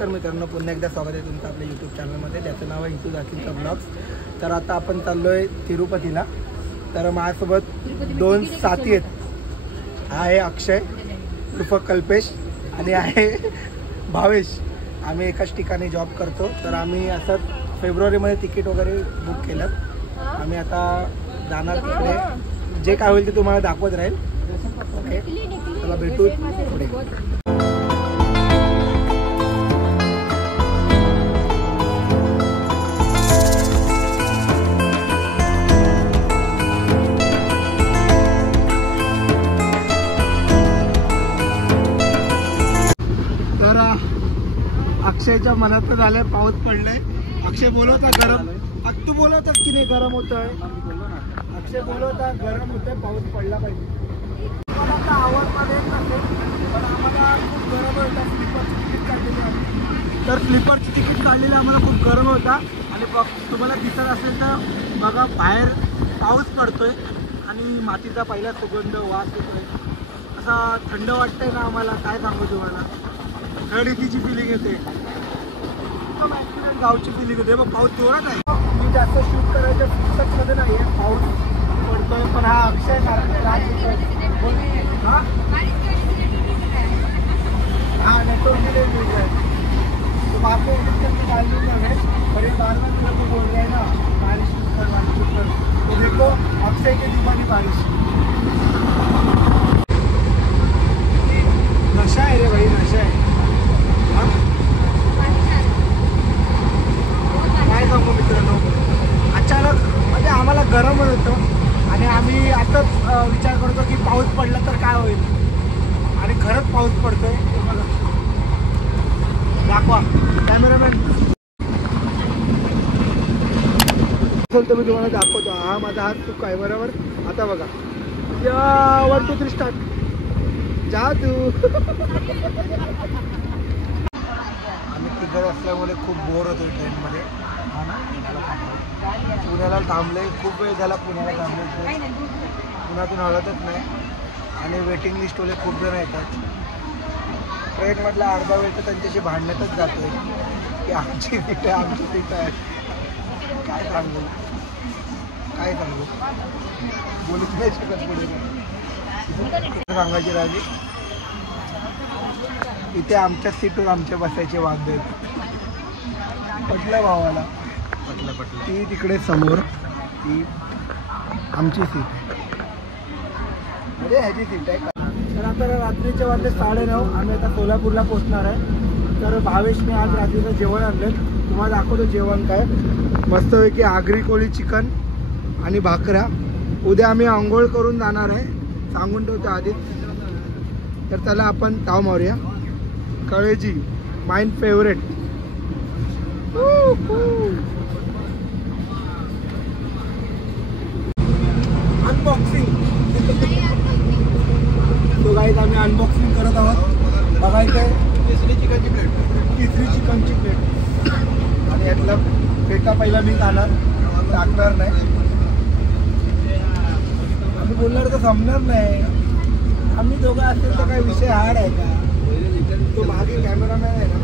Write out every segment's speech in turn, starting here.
नमस्कार मित्रांनो, पुन्हा एकदा स्वागत आहे तुमचं आपल्या यूट्यूब चॅनलमध्ये, ज्याचं नाव आहे हितू जाकीरचा ब्लॉग्स. तर आता आपण चाललो आहे तिरुपतीला. तर माझ्यासोबत 2 साथी आहेत. हा आहे अक्षय उर्फ कल्पेश आणि आहे भावेश. आम्ही एकाच ठिकाणी जॉब करतो. तर आम्ही असंच फेब्रुवारीमध्ये तिकीट वगैरे बुक केलं. आम्ही आता जाणार तिकडे, जे काय होईल ते तुम्हाला दाखवत राहील. ओके, चला भेटू पुढे. अक्षयच्या मनात तर झालंय, पाऊस पडलाय. अक्षय बोलवता गरम, तू बोलवतास की नाही गरम होतंय. अक्षय बोलवता गरम होतंय, पाऊस पडला पाहिजे. आता आवडमध्ये नसेल पण आम्हाला खूप गरम होता. स्लीपरची तिकीट काढलेली आम्ही. तर स्लीपरची तिकीट काढलेली आम्हाला खूप गरम होता. आणि तुम्हाला दिसत असेल तर बघा, बाहेर पाऊस पडतोय आणि मातीचा पहिला सुगंध वास येतोय. असा थंड वाटतंय ना आम्हाला, काय सांगू तुम्हाला. थंडीची फिलिंग येते, गावची फिलिंग होते. मग पाऊस जोरात आहे. मी जास्त शूट करायच्या फुटमध्ये नाही आहे, पाऊस पडतोय. पण हा अक्षय हाँ नेटवर्क के लिए मिल रहा है. तो आपको मालूम है, करीब 12 लोग बोल रहे हैं ना बारिश कर. तो देखो अक्षय के दीवानी बारिश. नशा है रे भाई, नशा है. काय सांगू मित्रांनो, अचानक म्हणजे आम्हाला गरम होतं आणि आम्ही आताच विचार करतो की पाऊस पडला तर काय होईल. आणि खरंच पाऊस पडतोय. दाखवा कॅमेरामॅन. तर मी तुम्हाला दाखवतो. हा माझा हात चुक आहे, बरोबर. आता बघा, 1 2 3 स्टार्ट. जादू. आम्ही तिघं असल्यामुळे खूप बोर होतो ट्रेनमध्ये. हा ना, पुण्याला थांबले, खूप वेळ झाला पुण्याला थांबले. पुण्यातून हलतच नाही आणि वेटिंग लिस्टवाले खूप जण येतात. ट्रेनमधला अर्धा वेळ तर त्यांच्याशी भांडण्यातच जातोय की आमची सीट आहे, आमची सीट आहे. काय सांगू बोलूच नाही शकत पुढे. सांगायची राहिली, इथे आमच्या सीटवर आमच्या बसायचे वाद आहेत. पटलं भावाला, पटलं. ती तिकडे समोर, ती आमची सीट म्हणजे ह्याची सीट आहे. तर आता रात्रीचे वाजले 9:30. आम्ही आता सोलापूरला पोचणार आहे. तर भावेशने आज रात्रीचं जेवण आणलं. तुम्हाला दाखवतो जेवण काय. मस्तपैकी आगरी कोळी चिकन आणि भाकऱ्या. उद्या आम्ही आंघोळ करून जाणार आहे, सांगून ठेवतो आधीच. तर त्याला आपण ताव मारूया. कळेजी माइन फेवरेट. अनबॉक्सिंग. तो गाईज आम्ही अनबॉक्सिंग करत आहोत. बघायचं तिसरी चिकनची प्लेट. आणि यातला पेटा पहिला मी खाणार, टाकणार नाही. आम्ही बोलणार तर संपणार नाही. आम्ही दोघं असेल तर काही विषय हार्ड आहे का. तो मागे कॅमेरामॅन आहे ना,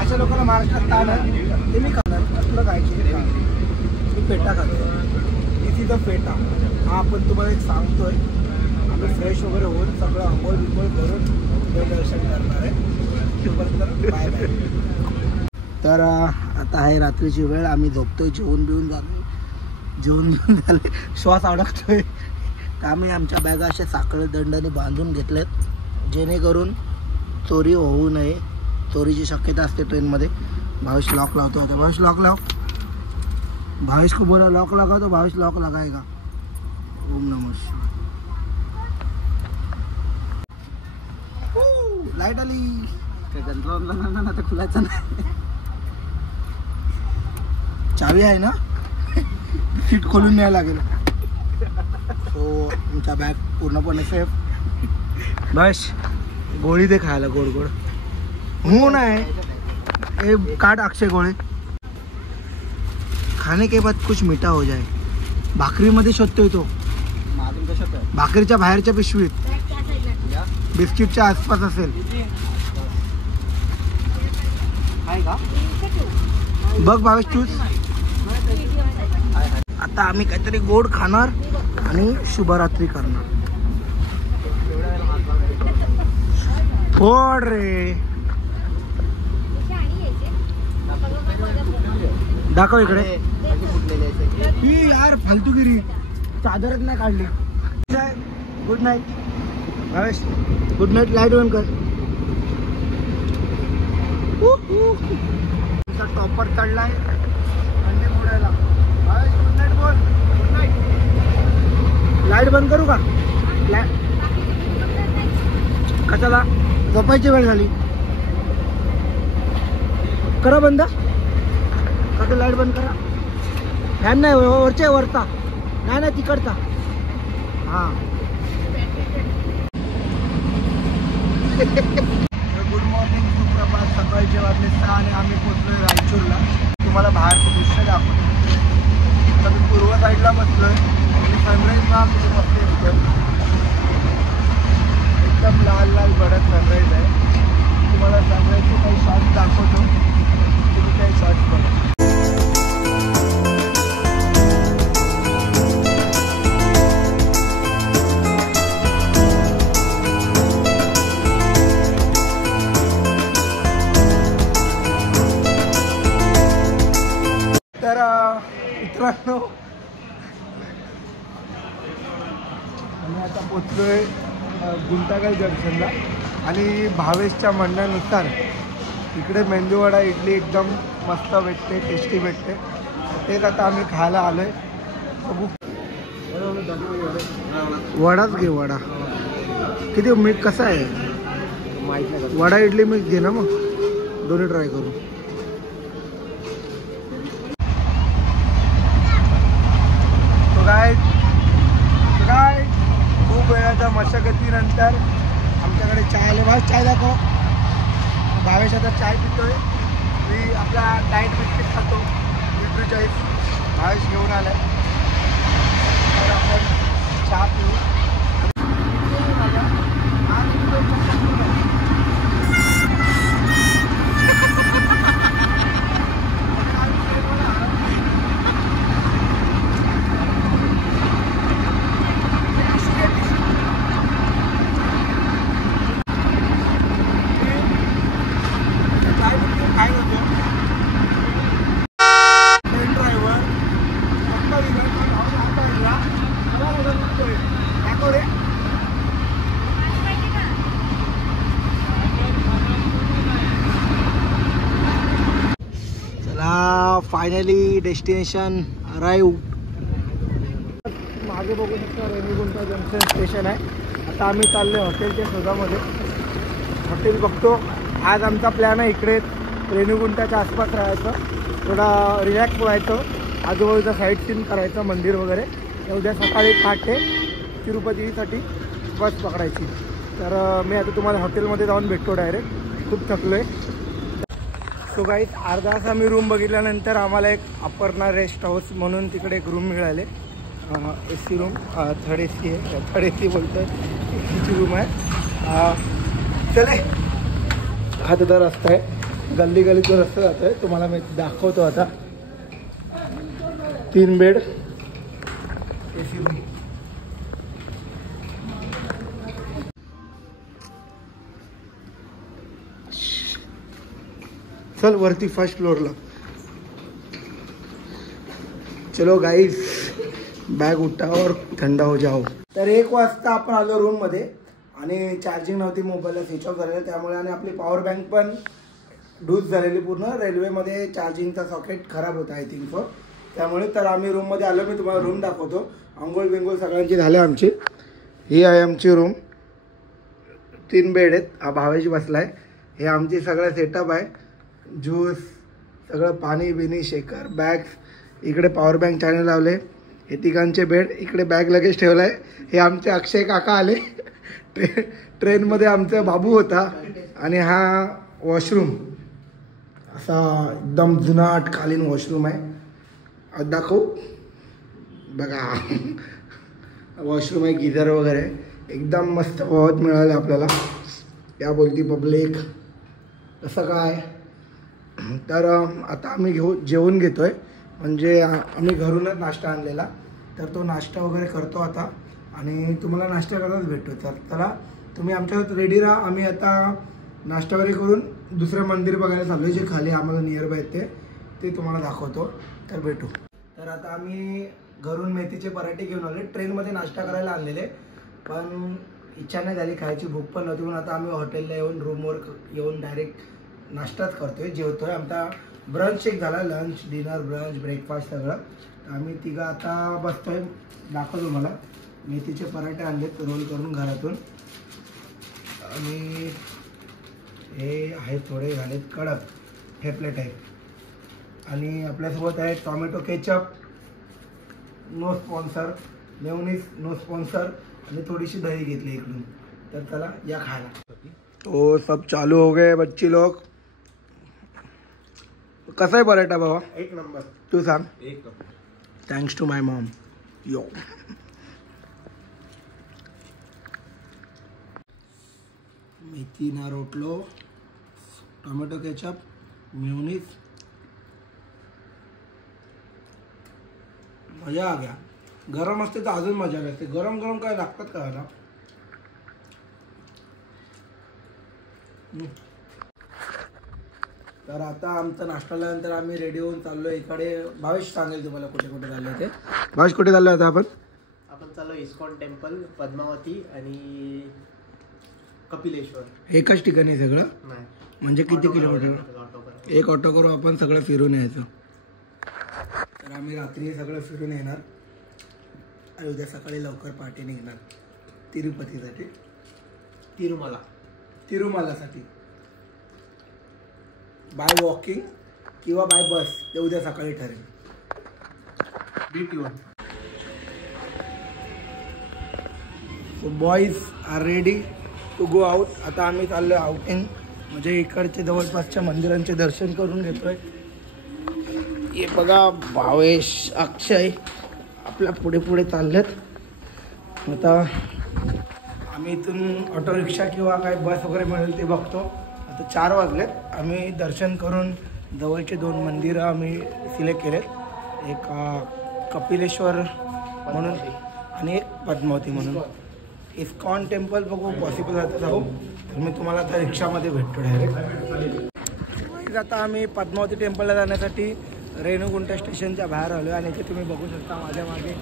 अशा लोकांना महाराष्ट्रात ताण आहे. ते मी खाणार, असलं काय मी पेटा खातो. इथे तर पेटा. हा आपण तुम्हाला एक सांगतोय, आम्ही फ्रेश वगैरे होऊन सगळं आंघोळ बिंघोळ करून दर्शन करणार आहे. Bye bye. तर आता आहे रात्रीची वेळ. आम्ही झोपतोय, जेवून बिवून झाले, श्वास अडकतोय. तर आम्ही आमच्या बॅगा अशा साखळ दंडाने बांधून घेतल्यात, जेणेकरून चोरी होऊ नये. चोरीची शक्यता असते ट्रेनमध्ये. भावेश लॉक लावतो होता. भावेश लॉक लाव. भावेश को बोला लॉक लगा, तो भावेश लॉक लगाएगा. ओम नमः शिवाय. लाईट आली. ना तर खुलायचं नाही. चावी आहे ना, सीट खोलून न्यायला लागेल. सो तुमचा बॅग पूर्णपणे सेफ. बस गोळी दे खायला, गोड गोड. हो नाही, काट अक्षय गोळे. खाने के बाद कुछ मीठा हो जाए. भाकरीमध्ये शोधतोय तो, भाकरीच्या बाहेरच्या पिशवीत. बिस्किटच्या आसपास असेल का बघ भावेश चूज. आता आम्ही काहीतरी गोड खाणार आणि शुभरात्री करणार. फोड रे दाखव इकडे. ही यार फालतूगिरी चादरच नाही काढली. Good night Bhavesh. Good night. Light बंद कर. टॉपर चढलाय थंडी मोडायला. भावेश गुड नाईट बोल. Good night. लाईट बंद करू का? कशाला? झोपायची वेळ झाली. करा बंद. का लाईट बंद करा. फॅन नाही वरच्या वरचा नाही तिकडचा. हां गुड मॉर्निंग सुप्रभात. सकाळचे वाजले 6 आणि आम्ही पोहोचलोय रायचूरला. तुम्हाला बाहेरचं दृश्य दाखवतो. आता मी पूर्व साईडला बसलोय आणि सनराईजला बसले होतं. एकदम लाल लाल भडक सनराईज आहे. तुम्हाला सनराईजचे काही शॉट्स दाखवतो. तुम्ही काही शॉट्स बघा. तर मित्रांनो आम्ही आता पोचलोय गुंटागल जंक्शनला आणि भावेशच्या म्हणण्यानुसार इकडे मेंदूवडा इडली एकदम मस्त भेटते, टेस्टी भेटते. तेच आता आम्ही खायला आलोय. बघू. वडाच घे. वडा किती मीठ कसं आहे माहीत नाही. वडा इडली मिक्स घे ना मग. दोन्ही ट्राय करू. काय खूप वेळाच्या मशागतीनंतर आमच्याकडे चाय आले. भावेश चाय दाखव. भावेश आता चाय पितोय. मी आपला डाईट बिस्किट खातो. न्यूट्रीचॉईस भावेश घेऊन आलाय. तर आपण चहा पिऊ. Finally destination arrive. मागे बघू शकता रेणीगुंटा जंक्शन स्टेशन आहे. आता आम्ही चाललो हॉटेलच्या शोधामध्ये. हॉटेल बघतो. आज आमचा प्लॅन आहे इकडे रेणीगुंटाच्या आसपास राहायचं, थोडा रिलॅक्स व्हायचं, आजूबाजूचा साईट सीन करायचं, मंदिर वगैरे. उद्या सकाळी 8 तिरुपतीसाठी बस पकडायची. तर मी आता तुम्हाला हॉटेलमध्ये जाऊन भेटतो डायरेक्ट. खूप थकलो आहे. सो गाईज अर्धा तास आम्ही रूम बघितल्यानंतर आम्हाला एक अपर्णा रेस्ट हाऊस म्हणून तिकडे एक रूम मिळाले. AC room. थर्ड AC आहे. थर्ड AC बोलतो आहे. ACची रूम आहे. चले. हा तर रस्ता आहे. गल्ली गल्लीचा रस्ता जातो आहे. तुम्हाला मी दाखवतो आता. 3 बेड AC रूम. चल वरती फर्स्ट फ्लोअरला. चलो गाईज बॅग उठाओ और थंडा हो जाओ. तर 1 वाजता आपण आलो रूममध्ये आणि चार्जिंग नव्हती मोबाईलला, स्विच ऑफ झालेलं त्यामुळे. आणि आपली पॉवर बँक पण डूज झालेली पूर्ण. रेल्वेमध्ये चार्जिंगचा सॉकेट खराब होता आय थिंक सो, त्यामुळे. तर आम्ही रूममध्ये आलो. मी तुम्हाला रूम दाखवतो. अंघोळ बिंगोळ सगळ्यांची झाली आमची. ही आहे आमची रूम. 3 बेड आहेत. हा भावेश बसलाय. हे आमची सगळं सेटअप आहे. ज्यूस सगळं, पाणी बिनी, शेकर, बॅग्स. इकडे पॉवर बँक चॅनल लावले. हे तिघांचे बेड. इकडे बॅग लगेच ठेवला आहे. हे आमचे अक्षय काका आले. ट्रेनमध्ये आमचा बाबू होता. आणि हा वॉशरूम असा एकदम जुनाटकालीन वॉशरूम आहे. दाखवू बघा. वॉशरूम आहे, गिझर वगैरे. एकदम मस्त भावात मिळाले आपल्याला. क्या बोलती पब्लिक, कसं काय. तर आता आम्ही जेवून घेतो आहे, म्हणजे आम्ही घरूनच नाश्ता आणलेला, तर तो नाश्ता वगैरे करतो आता आणि तुम्हाला नाश्ता करताच भेटतो. तर चला तुम्ही आमच्यासोबत रेडी राहा. आम्ही आता नाश्ता वगैरे करून दुसरं मंदिर बघायला चाललो आहे, जे खाली आम्हाला नियर बाय ते तुम्हाला दाखवतो. तर भेटू. तर आता आम्ही घरून मेथीचे पराठे घेऊन आले. ट्रेनमध्ये नाश्ता करायला आणलेले, पण इच्छा नाही झाली, खायची भूक पण नव्हती, म्हणून आता आम्ही हॉटेलला येऊन रूमवर येऊन डायरेक्ट नाश्ताच करतोय, जेवतोय. आमचा ब्रंच एक झाला, लंच डिनर ब्रंच ब्रेकफास्ट सगळं. आम्ही तिघं आता बसतोय. दाखवतो मला. मेथीचे पराठे आणलेत रोल करून घरातून, आणि हे आहेत थोडे झालेत कडक ठेपले टाईप. आणि आपल्यासोबत आहे tomato ketchup, no sponsor, mayonnaise no sponsor, आणि थोडीशी दही घेतली इकडून. तर चला या खायला. तो सब चालू हो गए बच्ची लोग. कसा आहे पराठा बाबा? एक नंबर. तू सांग. एक नंबर. Thanks to my mom. यो मेथी ना रोटलो, टोमॅटो केचप, मेयोनीज, मजा आ गया. गरम असते तर अजून मजा असते. गरम गरम काय लागतात का याला. तर आता आमचा नाश्ता झाल्यानंतर आम्ही रेडी होऊन चाललो इकडे. भावेश सांगेल तुम्हाला कुठे कुठे चाललो ते. भावेश कुठे चाललो आता आपण चाललो इस्कॉन टेम्पल, पद्मावती आणि कपिलेश्वर. एकाच ठिकाणी सगळं नाही, म्हणजे किती किलोमीटर? एक ऑटो करू आपण, सगळं फिरून यायचं. तर आम्ही रात्री सगळं फिरून येणार आणि उद्या सकाळी लवकर पहाटे निघणार तिरुपतीसाठी, तिरुमालासाठी. बाय वॉकिंग किंवा बाय बस ते उद्या सकाळी ठरेल. BT1. So boys are ready to go out. आता आम्ही चाललो आउटिंग, म्हणजे इकडचे जवळपासच्या मंदिरांचे दर्शन करून घेतोय. हे बघा भावेश, अक्षय आपल्या पुढे पुढे चाललेत. आता आम्ही इथून ऑटो रिक्षा किंवा काय बस वगैरे मिळेल ते बघतो. आता 4 वाजलेत. आम्ही दर्शन करून जवळचे 2 मंदिरं आम्ही सिलेक्ट केलेत. एक कपिलेश्वर म्हणून आणि एक पद्मावती म्हणून. इस्कॉन टेम्पल बघू पॉसिबल आता जाऊ, तर मी तुम्हाला आता रिक्षामध्ये भेटतो डायरेक्ट. आता आम्ही पद्मावती टेम्पलला जाण्यासाठी रेणुगुंटा स्टेशनच्या बाहेर आलो आणि इथे तुम्ही बघू शकता माझ्या मागे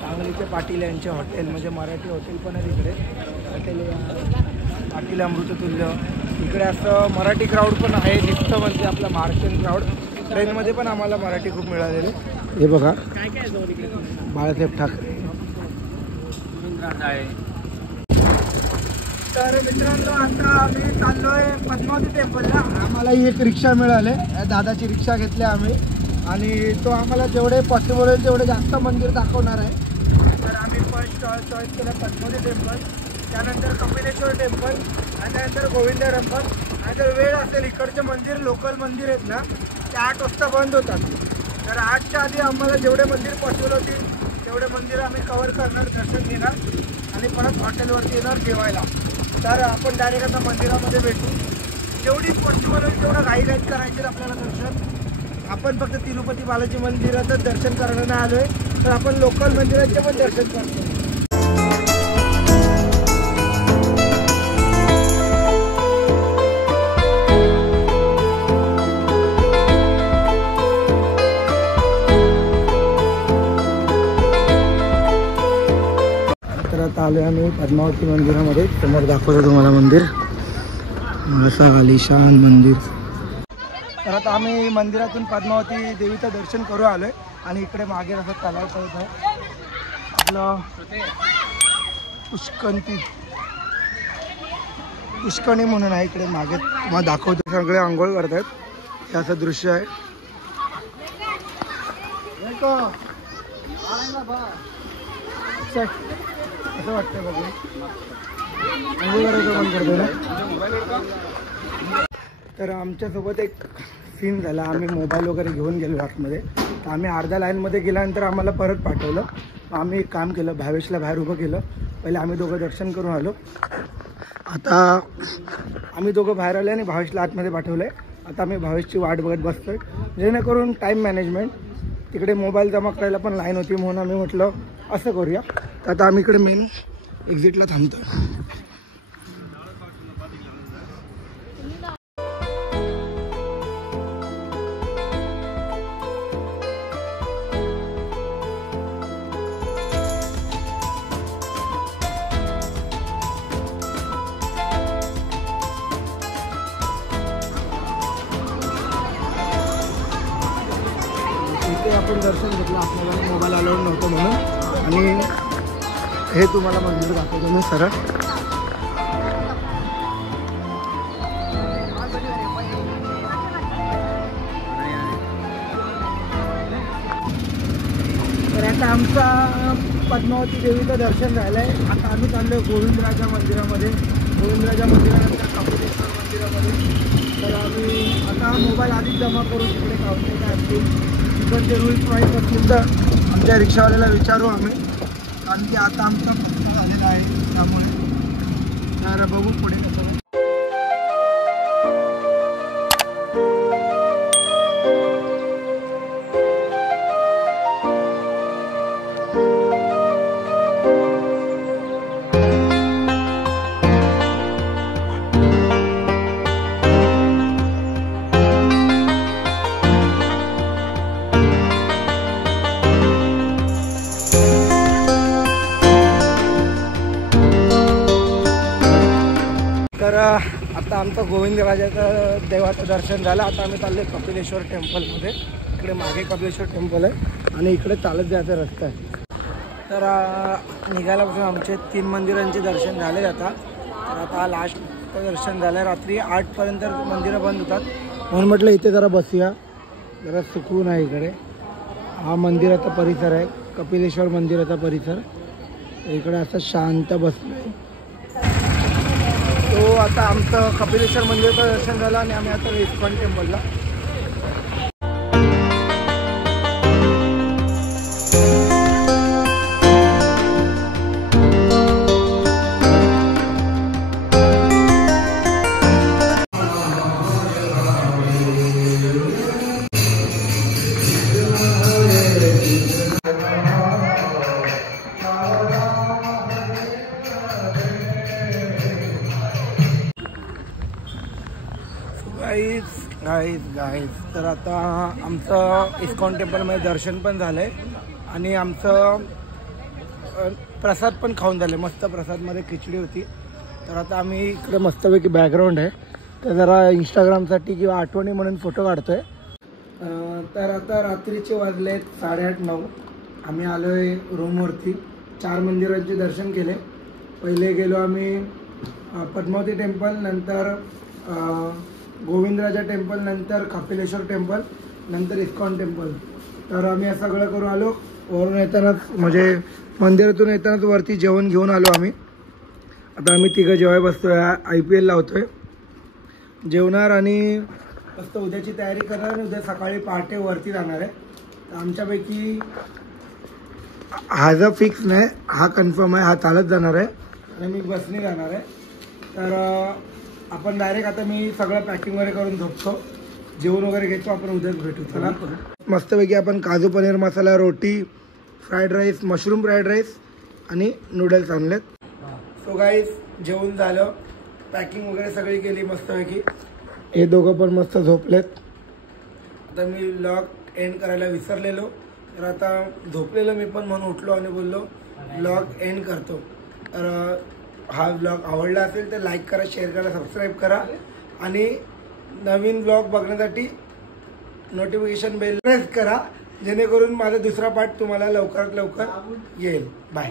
सांगलीचे पाटील यांचे हॉटेल, म्हणजे मराठी हॉटेल पण आहे तिकडे. हॉटेल पाटील अमृततुल्य. इकडे असं मराठी क्राऊड पण आहे दिसतं, म्हणजे आपला महाराष्ट्रीयन क्राऊड. ट्रेनमध्ये पण आम्हाला मराठी खूप मिळालेले. हे बघा बाळासाहेब ठाकरे. तर मित्रांनो आता आम्ही चाललोय पद्मावती टेम्पलला. आम्हाला एक रिक्षा मिळाले, दादाची रिक्षा घेतली आम्ही, आणि तो आम्हाला जेवढे पॉसिबल होईल तेवढे जास्त मंदिर दाखवणार आहे. तर आम्ही फर्स्ट चॉईस केलं पद्मावती टेम्पल, त्यानंतर कपिलेश्वर टेम्पल, आणि त्यानंतर गोविंद टेम्पल. आणि जर वेळ असेल इकडचे मंदिर लोकल मंदिर आहेत ना ते 8 वाजता बंद होतात. तर 8च्या आधी आम्हाला जेवढे मंदिर पॉसिबल होतील तेवढे मंदिर आम्ही कव्हर करणार, दर्शन घेणार आणि परत हॉटेलवरती येणार जेवायला. तर आपण डायरेक्ट आता मंदिरामध्ये भेटू. जेवढी पॉसिबल होईल तेवढं घाई करायचे आपल्याला दर्शन. आपण फक्त तिरुपती बालाजी मंदिरातच दर्शन करायला नाही आलोय, तर आपण लोकल मंदिराचे पण दर्शन करतो. तर आता आलोय आम्ही पद्मावती मंदिरामध्ये. समोर दाखवतो तुम्हाला मंदिर, असं आलिशान मंदिर. तर आता आम्ही मंदिरातून पद्मावती देवीचं दर्शन करू आलोय आणि इकडे मागे असं तलाव करत आहे आपलं पुष्कणी म्हणून आहे इकडे मागे. तुम्हाला दाखवतो, सगळे आंघोळ करतायत. हे असं दृश्य आहे. असं वाटतंय बघून. आंघोळ करायचं पण करतो ना. तर आमच्यासोबत एक सीन झाला. आम्ही मोबाईल वगैरे घेऊन गेलो आतमध्ये, तर आम्ही अर्ध्या लाईनमध्ये गेल्यानंतर आम्हाला परत पाठवलं. आम्ही एक काम केलं, भावेशला बाहेर उभं केलं. पहिले आम्ही दोघं दर्शन करून आलो. आता आम्ही दोघं बाहेर आले आणि भावेशला आतमध्ये पाठवलं आहे. आता आम्ही भावेशची वाट बघत बसतोय, जेणेकरून टाईम मॅनेजमेंट. तिकडे मोबाईल जमा करायला पण लाईन होती, म्हणून आम्ही म्हटलं असं करूया. तर आता आम्ही इकडे मेन एक्झिटला थांबतो. इथे आपण दर्शन घेतलं, आपल्याला मोबाईल अलाउड नव्हतं म्हणून. आणि हे तुम्हाला मंदिर दाखवतो मी सरळ. तर आता आमचा पद्मावती देवीचं दर्शन झालं आहे. आता आम्ही चाललो आहे गोविंदराजा मंदिरामध्ये. गोविंदराजा मंदिरानंतर कपिलेश्वर मंदिरामध्ये. तर आम्ही आता मोबाईल आधीच जमा करून तिकडे कावते काय असतील तिकडचे रूल्स माहीत असतील तर आमच्या रिक्षावाल्याला विचारू आम्ही. कारण की आता आमचा पत्ता झालेला आहे, त्यामुळे तर बघू पुढे कसं. तर आता आमचं गोविंदराजाचं देवाचं दर्शन झालं. आता आम्ही चाललो आहे कपिलेश्वर टेम्पलमध्ये. इकडे मागे कपिलेश्वर टेम्पल आहे आणि इकडे चालत जायचा रस्ता आहे. तर निघाल्यापासून आमचे 3 मंदिरांचे दर्शन झाले आता. तर आता लास्टचं दर्शन झालं. रात्री 8पर्यंत मंदिरं बंद होतात, म्हणून म्हटलं इथे जरा बसूया, जरा सुकून आहे इकडे. हा मंदिराचा परिसर आहे, कपिलेश्वर मंदिराचा परिसर. इकडे असं शांत बसलो आहे. तो आता आमचं कपिलेश्वर मंदिराचं दर्शन झालं आणि आम्ही आता इस्कॉन टेम्पलला. गाईज तर आता आमचं इस्कॉन टेम्पलमध्ये दर्शन पण झालं आहे आणि आमचं प्रसाद पण खाऊन झालं आहे. मस्त प्रसादमध्ये खिचडी होती. तर आता आम्ही इकडे मस्तपैकी बॅकग्राऊंड आहे, तर जरा इंस्टाग्रामसाठी किंवा आठवणी म्हणून फोटो काढतो आहे. तर आता रात्रीचे वाजले 8:30-9. आम्ही आलो आहे रूमवरती. 4 मंदिरांचे दर्शन केले. पहिले गेलो आम्ही पद्मावती टेम्पल, नंतर गोविंदराजा टेम्पल, नंतर कपिलेश्वर टेम्पल, नंतर इस्कॉन टेम्पल. तर आम्ही असं सगळं करून आलो. वरून येतानाच म्हणजे मंदिरातून येतानाच वरती जेवण घेऊन आलो आम्ही. आता आम्ही तिघं जेवाय बसतोय, IPL लावतोय, जेवणार आणि फक्त उद्याची तयारी करणार. आणि उद्या सकाळी पहाटे वरती जाणार आहे. तर आमच्यापैकी हा जर फिक्स नाही, हा कन्फर्म आहे, हा चालत जाणार आहे आणि मी बसने जाणार आहे. तर आपण डायरेक्ट आता मी सगळं पॅकिंग वगैरे करून झोपतो, जेवण वगैरे घेतो. आपण उद्याच भेटू. चला मस्तपैकी आपण काजू पनीर मसाला, रोटी, fried rice, mushroom fried rice आणि नूडल्स आणलेत. सो गाईज जेवण झालं, पॅकिंग वगैरे सगळी केली मस्तपैकी. हे दोघं पण मस्त झोपलेत. आता मी व्लॉग एंड करायला विसरलेलो, तर आता झोपलेलो मी पण, म्हणून उठलो आणि बोललो व्लॉग एंड करतो. तर हा व्लॉग आवडला असेल तर लाईक करा, शेअर करा, सबस्क्राईब करा आणि नवीन व्लॉग बघण्यासाठी नोटिफिकेशन बेल प्रेस करा, जेणेकरून माझा दुसरा पार्ट तुम्हाला लवकरात लवकर येईल. बाय.